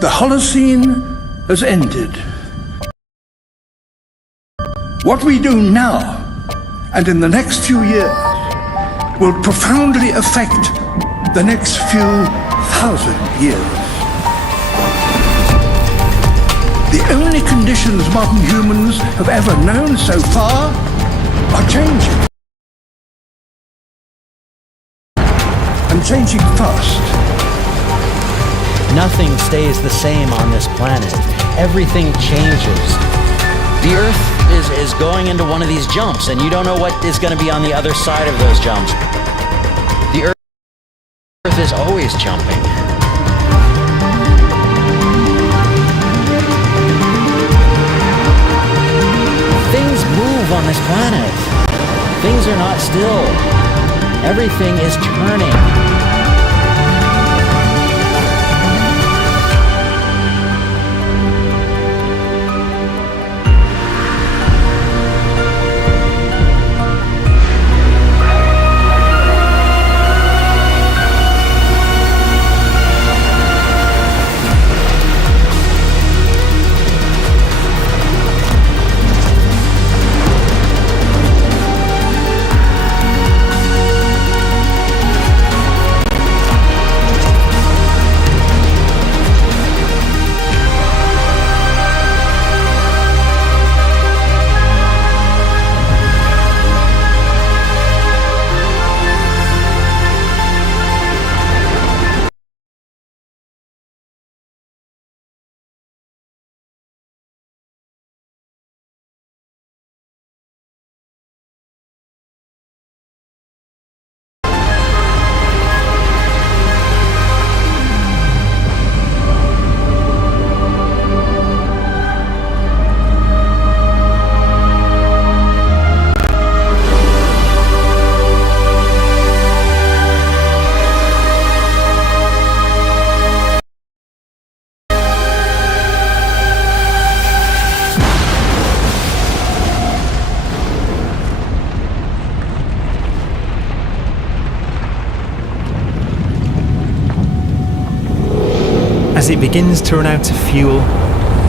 The Holocene has ended. What we do now, and in the next few years, will profoundly affect the next few thousand years. The only conditions modern humans have ever known so far are changing. And changing fast. Nothing stays the same on this planet. Everything changes. The Earth is going into one of these jumps, and you don't know what is going to be on the other side of those jumps. The Earth is always jumping. Things move on this planet. Things are not still. Everything is turning. As it begins to run out of fuel,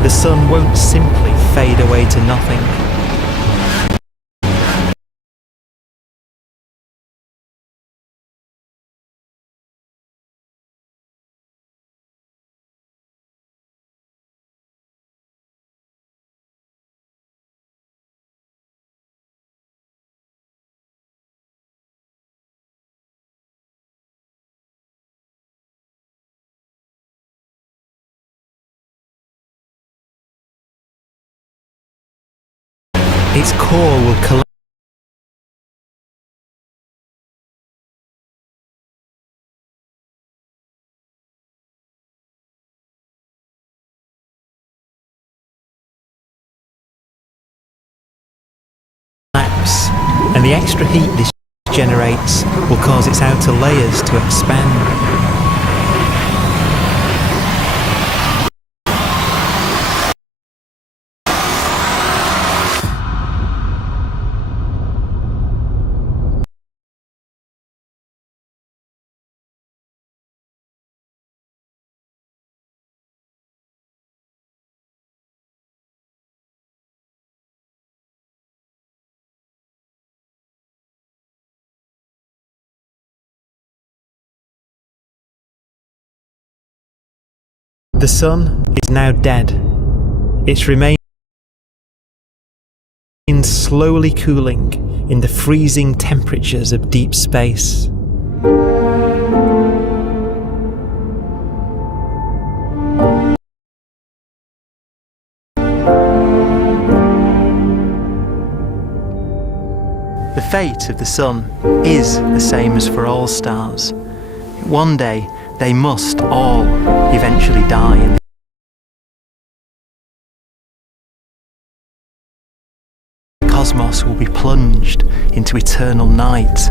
the sun won't simply fade away to nothing. Its core will collapse. And the extra heat this generates will cause its outer layers to expand. The sun is now dead. Its remains slowly cooling in the freezing temperatures of deep space. The fate of the sun is the same as for all stars. One day, they must all eventually die in the cosmos will be plunged into eternal night.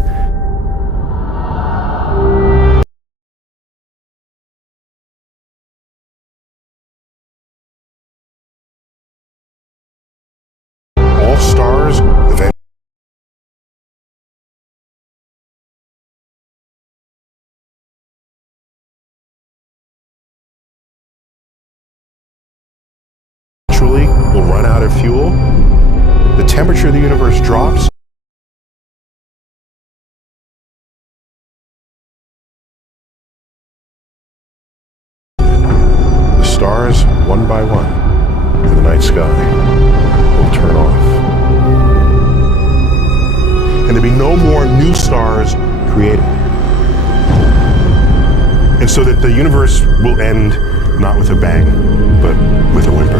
All stars eventually eventually will run out of fuel, the temperature of the universe drops. The stars, one by one, in the night sky will turn off. And there'll be no more new stars created. And so that the universe will end not with a bang, but with a whimper.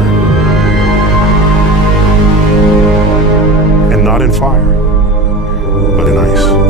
And not in fire, but in ice.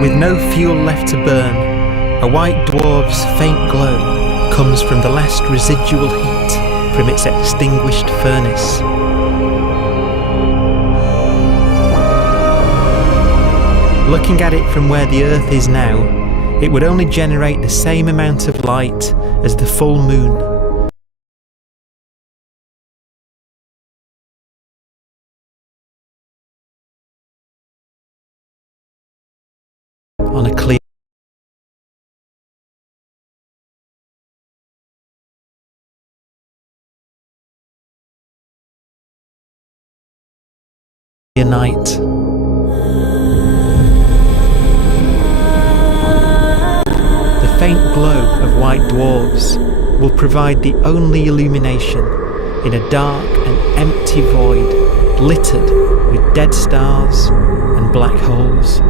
With no fuel left to burn, a white dwarf's faint glow comes from the last residual heat from its extinguished furnace. Looking at it from where the Earth is now, it would only generate the same amount of light as the full moon. On a clear night. The faint glow of white dwarfs will provide the only illumination in a dark and empty void littered with dead stars and black holes.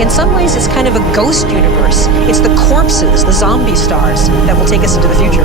In some ways, it's kind of a ghost universe. It's the corpses, the zombie stars, that will take us into the future.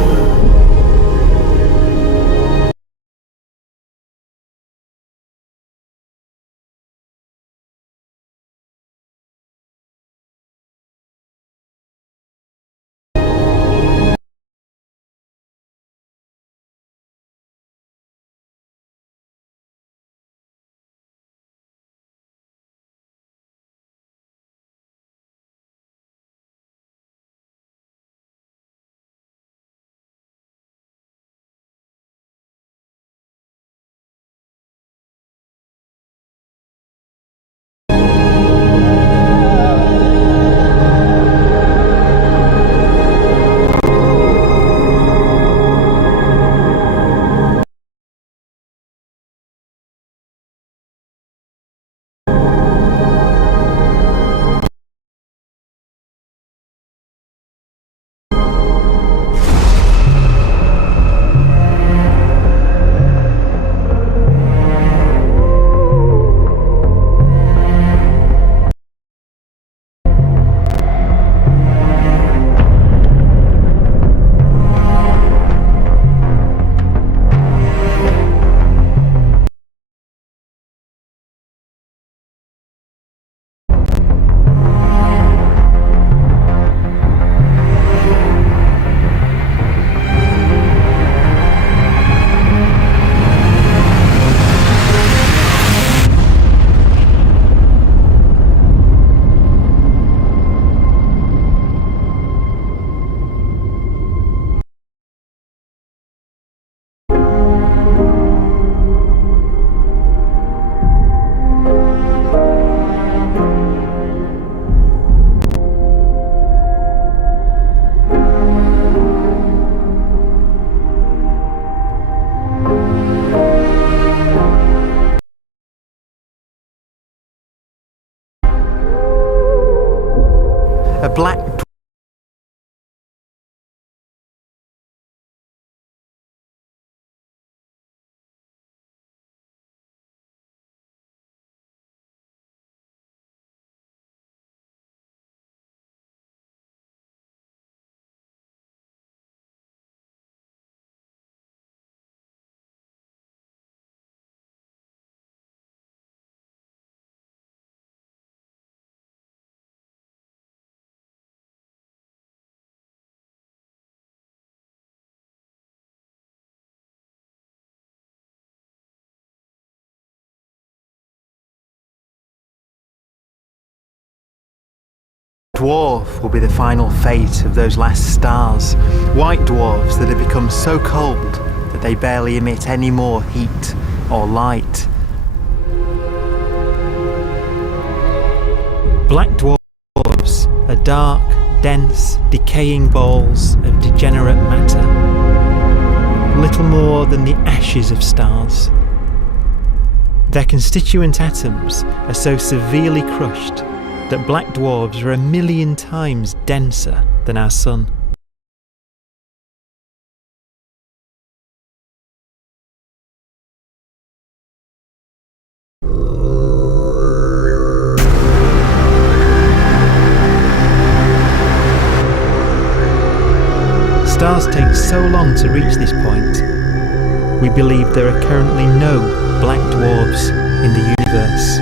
black dwarf will be the final fate of those last stars. White dwarfs that have become so cold that they barely emit any more heat or light. Black dwarfs are dark, dense, decaying balls of degenerate matter, little more than the ashes of stars. Their constituent atoms are so severely crushed that black dwarfs are 1,000,000 times denser than our Sun. Stars take so long to reach this point, we believe there are currently no black dwarfs in the universe.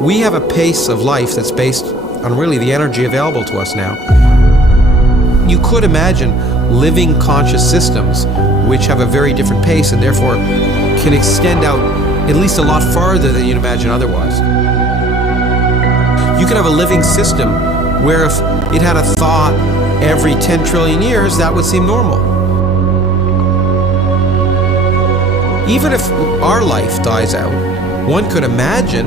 We have a pace of life that's based on really the energy available to us now. You could imagine living conscious systems which have a very different pace and therefore can extend out at least a lot farther than you'd imagine otherwise. You could have a living system where if it had a thought every 10 trillion years, that would seem normal. even if our life dies out, one could imagine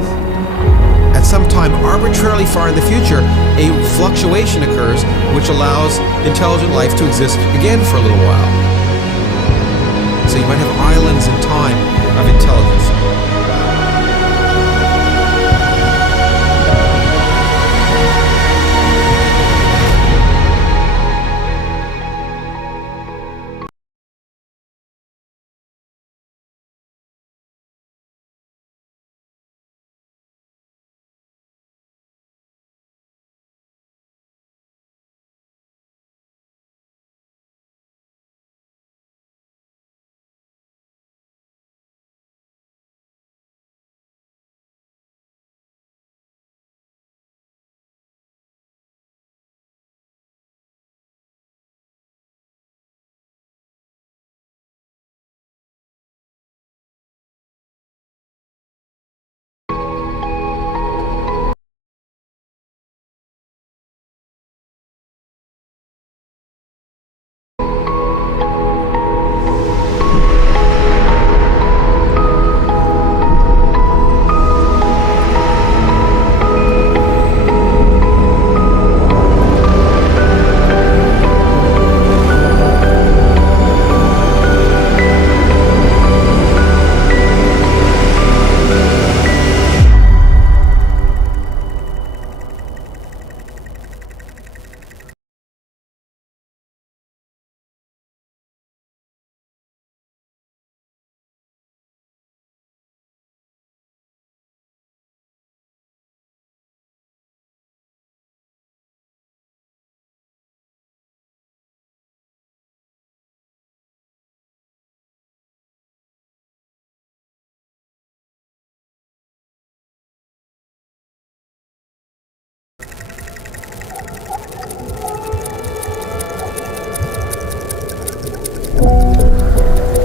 at some time arbitrarily far in the future, a fluctuation occurs which allows intelligent life to exist again for a little while. So you might have islands in time of intelligence.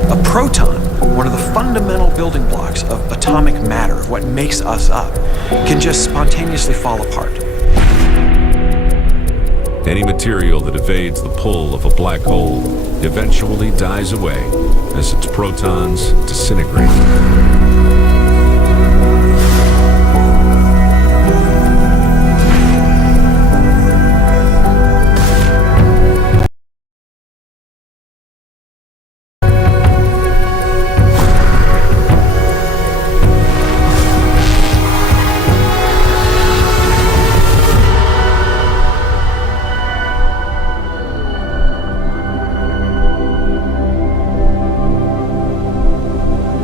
A proton, one of the fundamental building blocks of atomic matter, of what makes us up, can just spontaneously fall apart. Any material that evades the pull of a black hole eventually dies away as its protons disintegrate.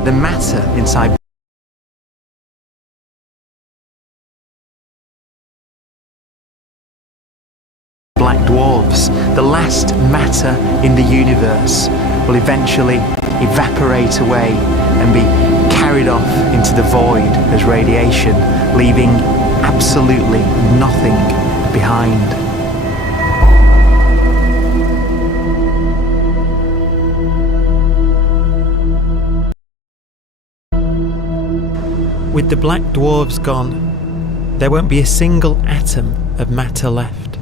The matter inside black dwarfs, the last matter in the universe, will eventually evaporate away and be carried off into the void as radiation, leaving absolutely nothing behind. With the black dwarfs gone, there won't be a single atom of matter left.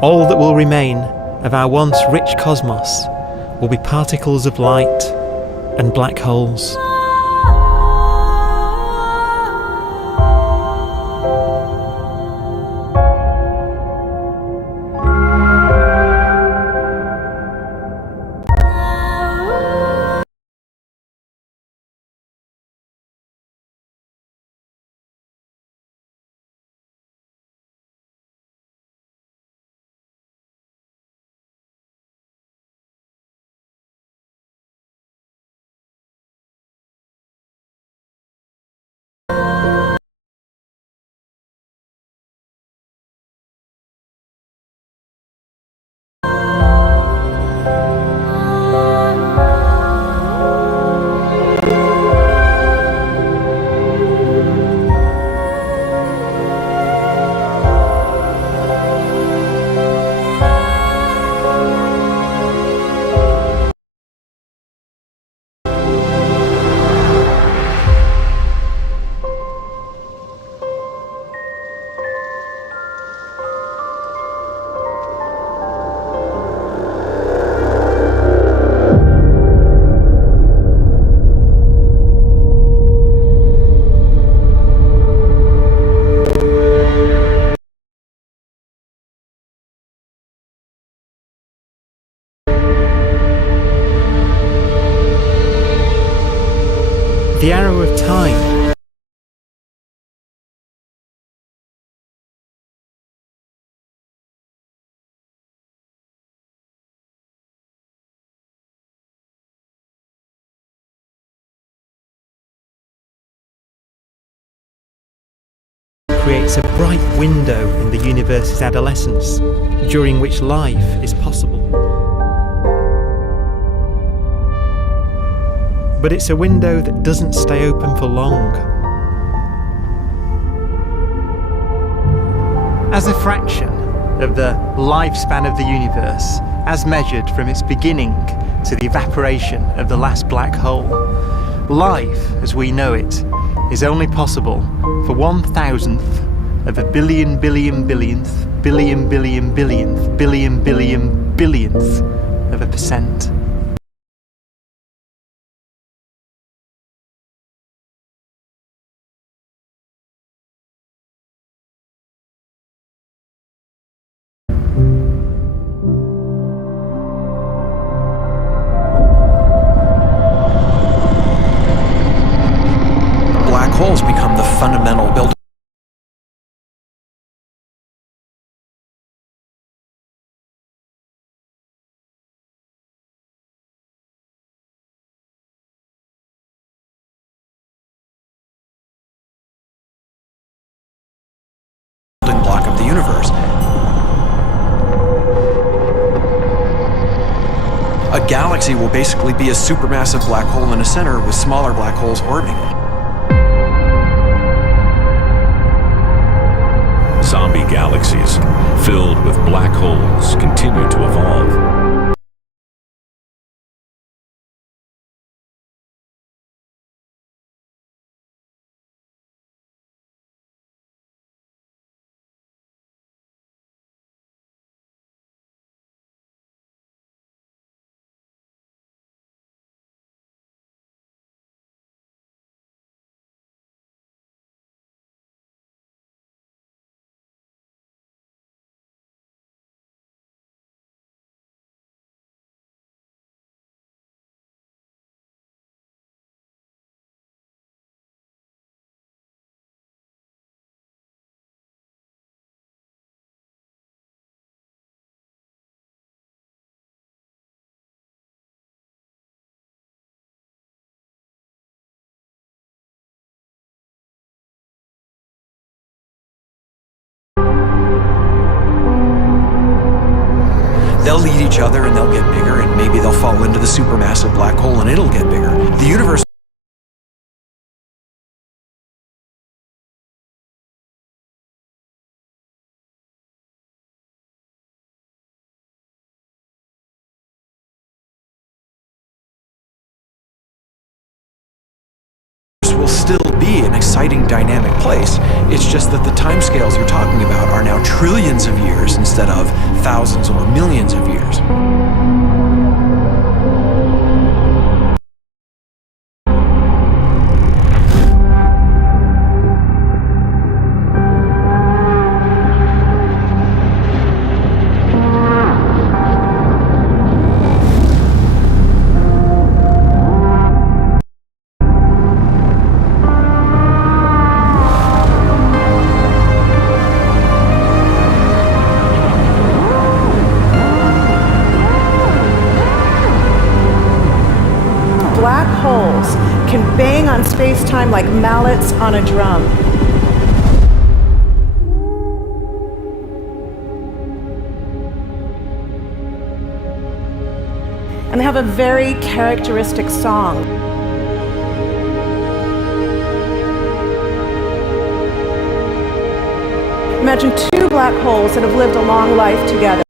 All that will remain of our once rich cosmos will be particles of light and black holes. creates a bright window in the universe's adolescence, during which life is possible. But it's a window that doesn't stay open for long. As a fraction of the lifespan of the universe, as measured from its beginning to the evaporation of the last black hole, life, as we know it, is only possible for 1,000th of a billion billionth billion billion billionth billion billion billionth of a percent. Black holes become the fundamental building block of the universe. A galaxy will basically be a supermassive black hole in a center with smaller black holes orbiting it. Zombie galaxies filled with black holes continue to evolve. They'll eat each other and they'll get bigger, and maybe they'll fall into the supermassive black hole and it'll get bigger. The universe will still be an exciting, dynamic place. It's just that the timescales you're talking about are now trillions of years instead of thousands or millions of years. Black holes can bang on space-time like mallets on a drum. And they have a very characteristic song. Imagine two black holes that have lived a long life together.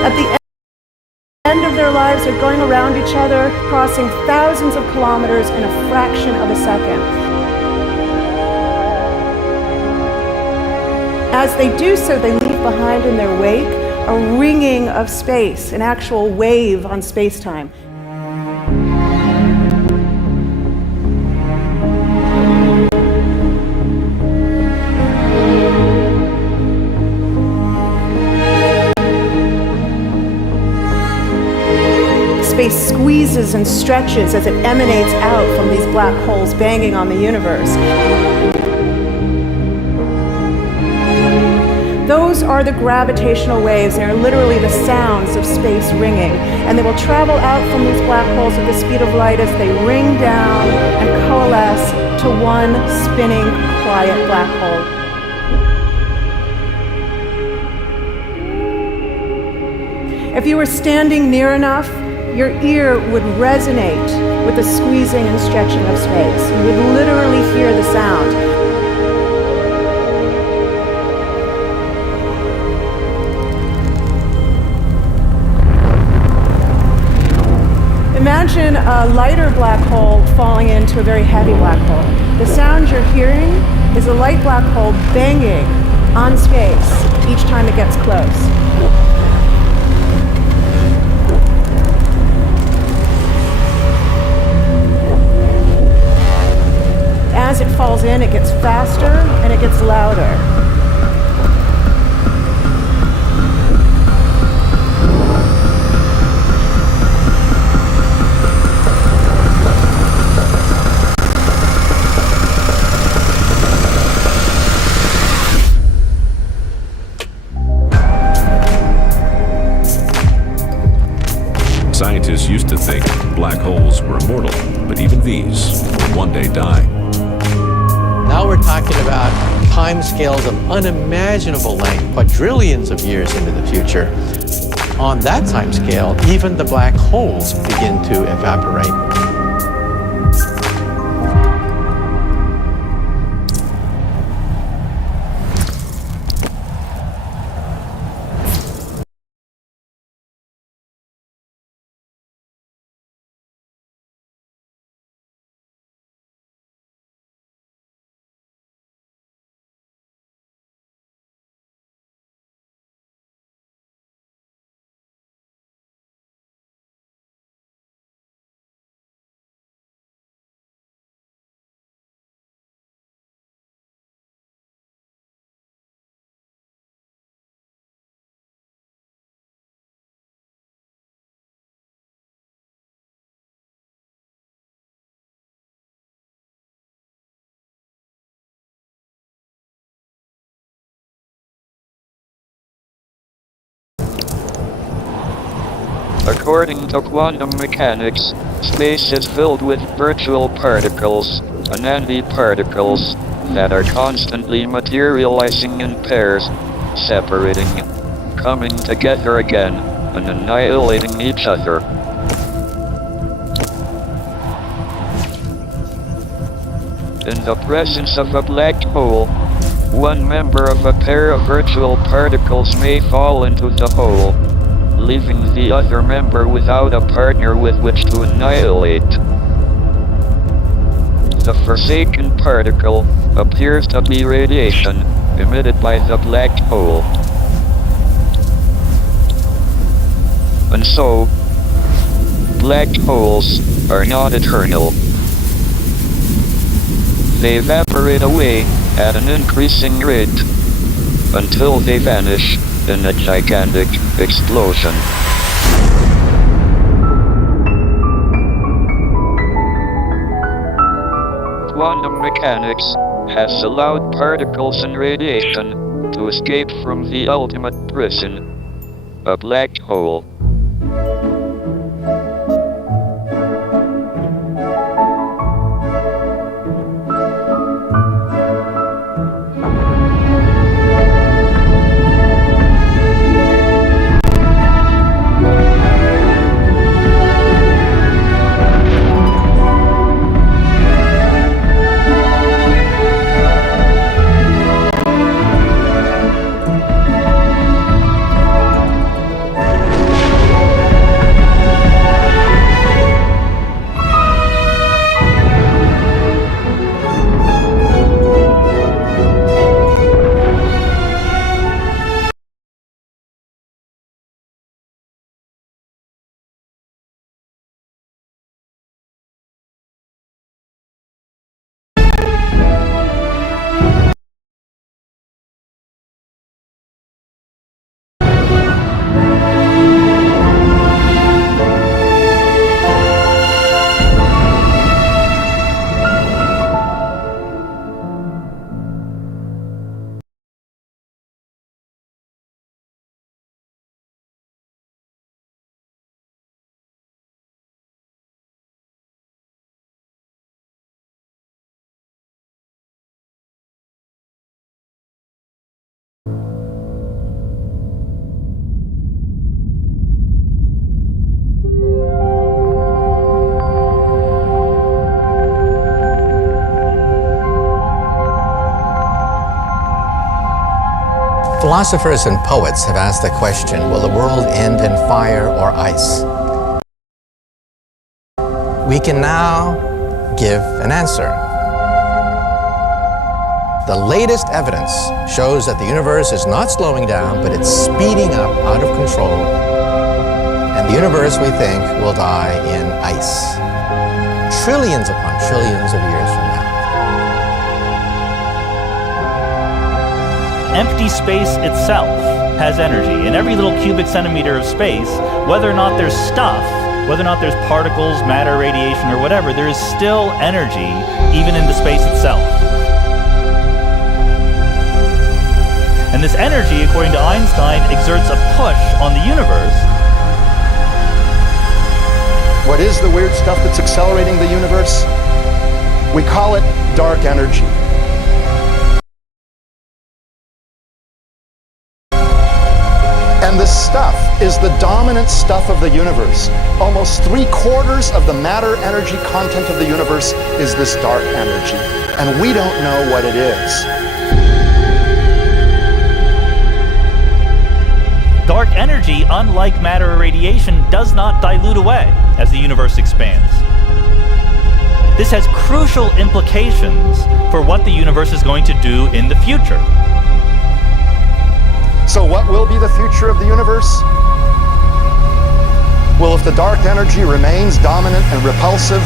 At the end of their lives, they're going around each other, crossing thousands of kilometers in a fraction of a second. As they do so, they leave behind in their wake a ringing of space, an actual wave on space-time. Space squeezes and stretches as it emanates out from these black holes banging on the universe. Those are the gravitational waves. They are literally the sounds of space ringing. And they will travel out from these black holes at the speed of light as they ring down and coalesce to one spinning, quiet black hole. If you were standing near enough, your ear would resonate with the squeezing and stretching of space. You would literally hear the sound. Imagine a lighter black hole falling into a very heavy black hole. The sound you're hearing is a light black hole banging on space each time it gets close. As it falls in, it gets faster and it gets louder. Scientists used to think black holes were immortal, but even these will one day die. Now we're talking about timescales of unimaginable length, quadrillions of years into the future. On that timescale, even the black holes begin to evaporate. According to quantum mechanics, space is filled with virtual particles, antiparticles, that are constantly materializing in pairs, separating, coming together again, and annihilating each other. In the presence of a black hole, one member of a pair of virtual particles may fall into the hole, leaving the other member without a partner with which to annihilate. The forsaken particle appears to be radiation emitted by the black hole. And so, black holes are not eternal. They evaporate away at an increasing rate until they vanish in a gigantic explosion. Quantum mechanics has allowed particles and radiation to escape from the ultimate prison, a black hole. Philosophers and poets have asked the question, will the world end in fire or ice? We can now give an answer. The latest evidence shows that the universe is not slowing down, but it's speeding up out of control. And the universe, we think, will die in ice. Trillions upon trillions of years from now. Empty space itself has energy. In every little cubic centimeter of space, whether or not there's stuff, whether or not there's particles, matter, radiation, or whatever, there is still energy even in the space itself. And this energy, according to Einstein, exerts a push on the universe. What is the weird stuff that's accelerating the universe? We call it dark energy. And this stuff is the dominant stuff of the universe. Almost 3/4 of the matter-energy content of the universe is this dark energy. And we don't know what it is. Dark energy, unlike matter or radiation, does not dilute away as the universe expands. This has crucial implications for what the universe is going to do in the future. So what will be the future of the universe? Well, if the dark energy remains dominant and repulsive,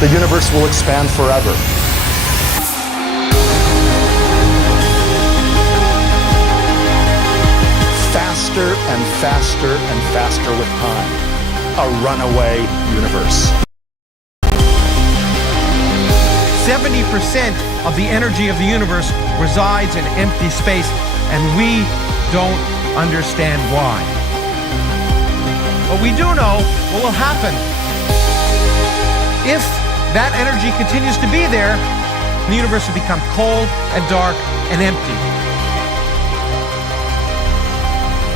the universe will expand forever. Faster and faster and faster with time. A runaway universe. 70% of the energy of the universe resides in empty space, and we don't understand why. But we do know what will happen. If that energy continues to be there, the universe will become cold and dark and empty.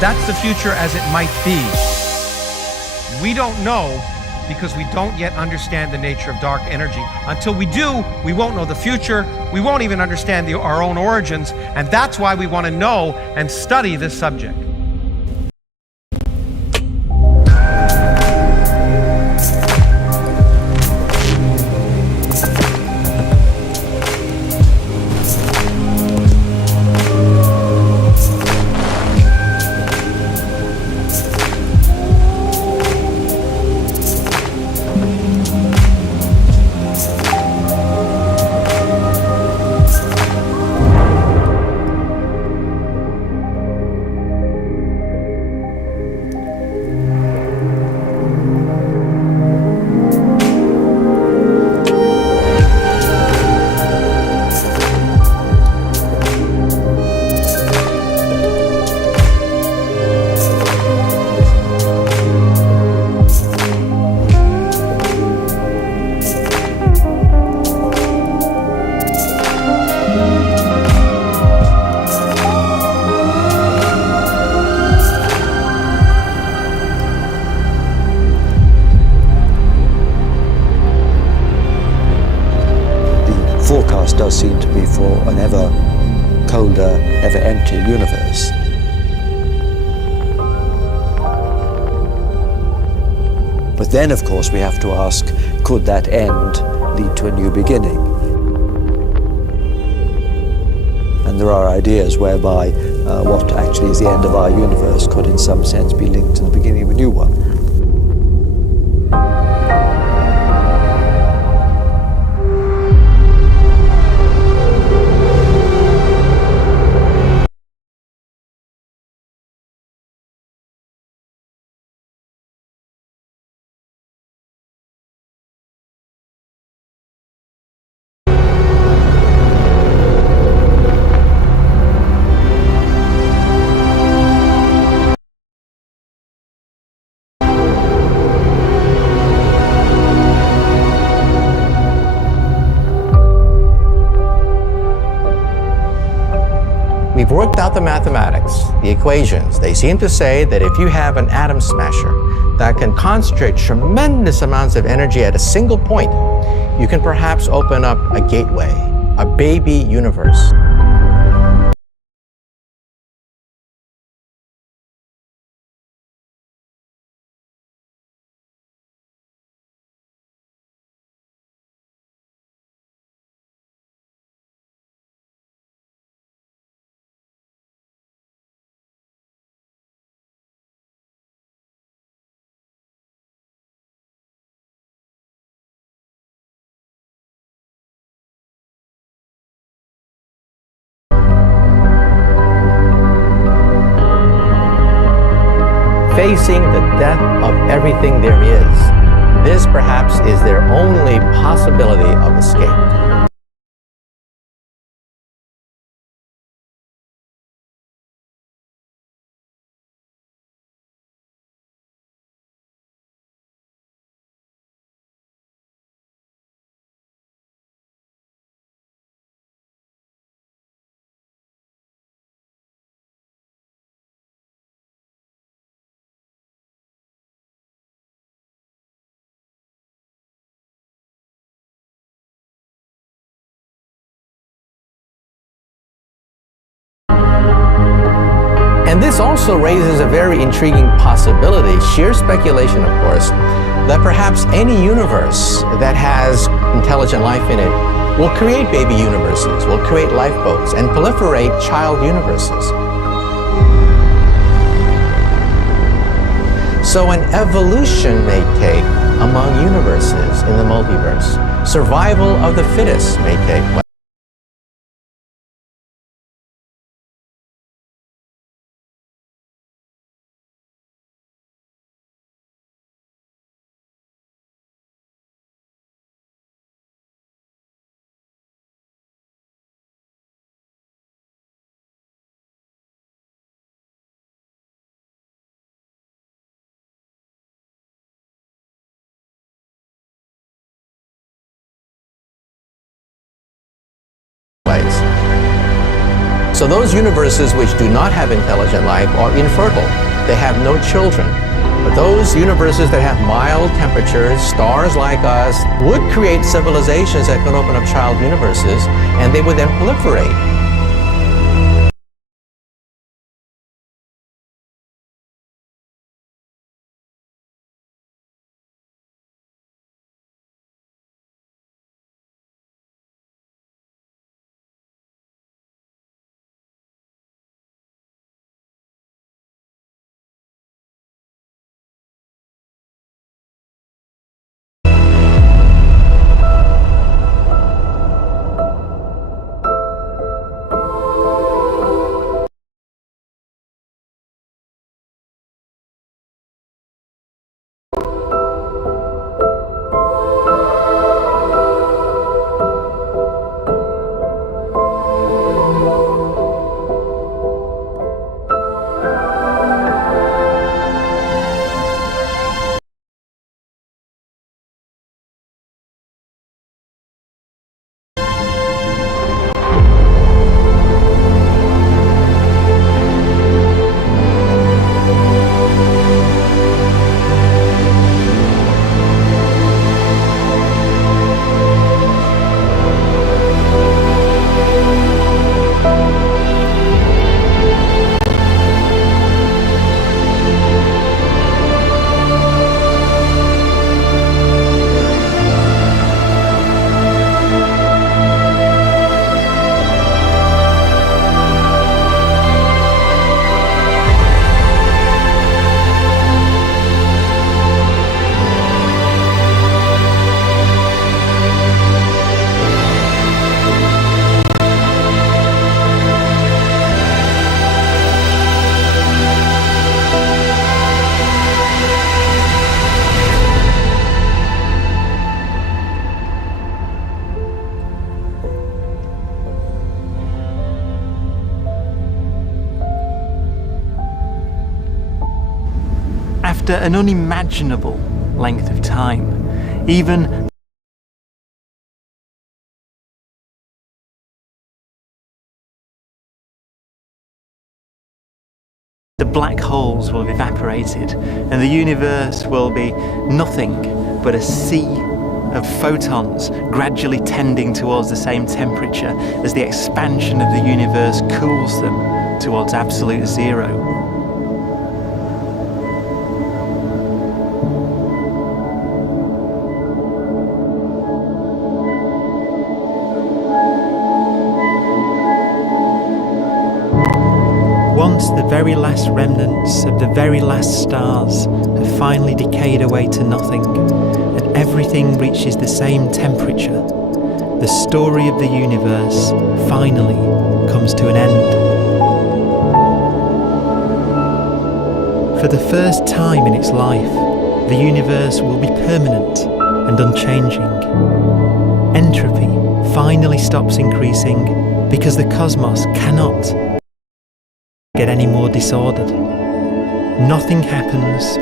That's the future as it might be. We don't know because we don't yet understand the nature of dark energy. Until we do, we won't know the future. We won't even understand our own origins, and that's why we want to know and study this subject. forecast does seem to be for an ever colder, ever emptier universe. But then, of course, we have to ask, could that end lead to a new beginning? And there are ideas whereby what actually is the end of our universe could in some sense be linked to the beginning of a new one. We've worked out the mathematics, the equations. They seem to say that if you have an atom smasher that can concentrate tremendous amounts of energy at a single point, you can perhaps open up a gateway, a baby universe. facing the death of everything there is. This perhaps is their only possibility of escape. And this also raises a very intriguing possibility, sheer speculation of course, that perhaps any universe that has intelligent life in it will create baby universes, will create lifeboats, and proliferate child universes. So an evolution may take among universes in the multiverse. Survival of the fittest may take place. So those universes which do not have intelligent life are infertile. They have no children. But those universes that have mild temperatures, stars like us, would create civilizations that can open up child universes, and they would then proliferate. After an unimaginable length of time, even the black holes will have evaporated and the universe will be nothing but a sea of photons gradually tending towards the same temperature as the expansion of the universe cools them towards absolute zero. Once the very last remnants of the very last stars have finally decayed away to nothing, and everything reaches the same temperature, the story of the universe finally comes to an end. For the first time in its life, the universe will be permanent and unchanging. Entropy finally stops increasing because the cosmos cannot get any more disordered. Nothing happens,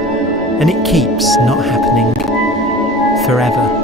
and it keeps not happening forever.